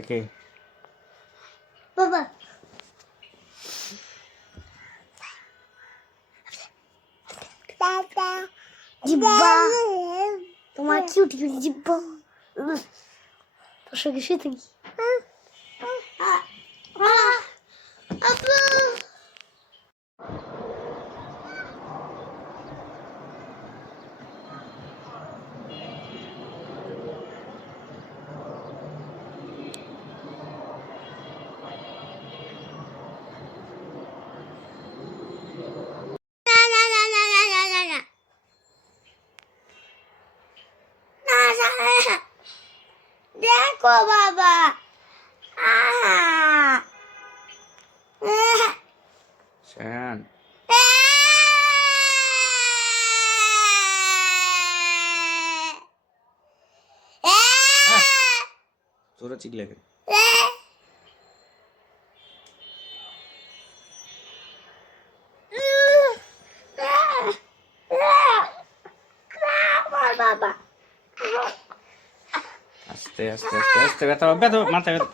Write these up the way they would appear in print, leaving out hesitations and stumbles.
Okay. Baba. Jibba. তোমার cute cute জিব্বা। তোর সঙ্গে শুয়ে থাকি। আপু। দেখো বাবা Shan. Sura chikle ke. বাবা Aste beto mata beto.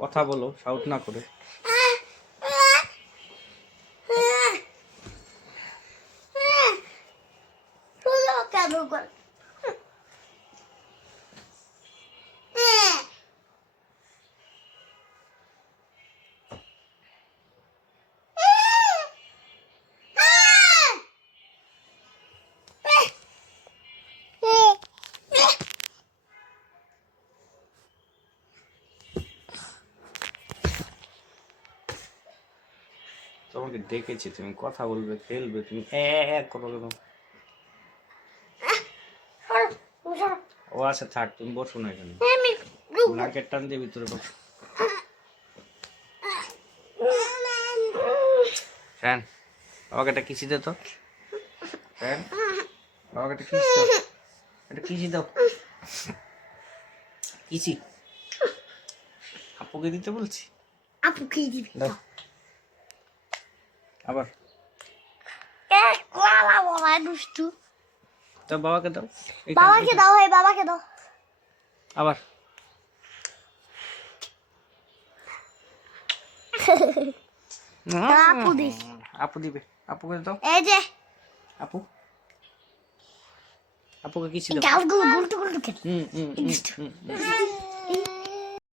কথা বলো শাউট না করে তোমাকে দেখেছি তুমি কথা বলবে খেলবে তুমি করো ও আচ্ছা থাক তুমি বসো না এখানে নাকের টান দিয়ে ভিতরে বসো ফ্যান বাবাকে একটা কিসি দে তো ফ্যান বাবাকে একটা কিসি দাও একটা কিসি দাও কিসি আপুকে দিতে বলছি আপুকে দিবি দাও আবার দুষ্টু তো বাবাকে দাও বাবাকে দাও হে বাবাকে দাও আবার আপু দিস আপু দিবে আপুকে দাও এই যে আপুকে কিছু দাও গালগুলো গুলটু গুলটু খেতে হুম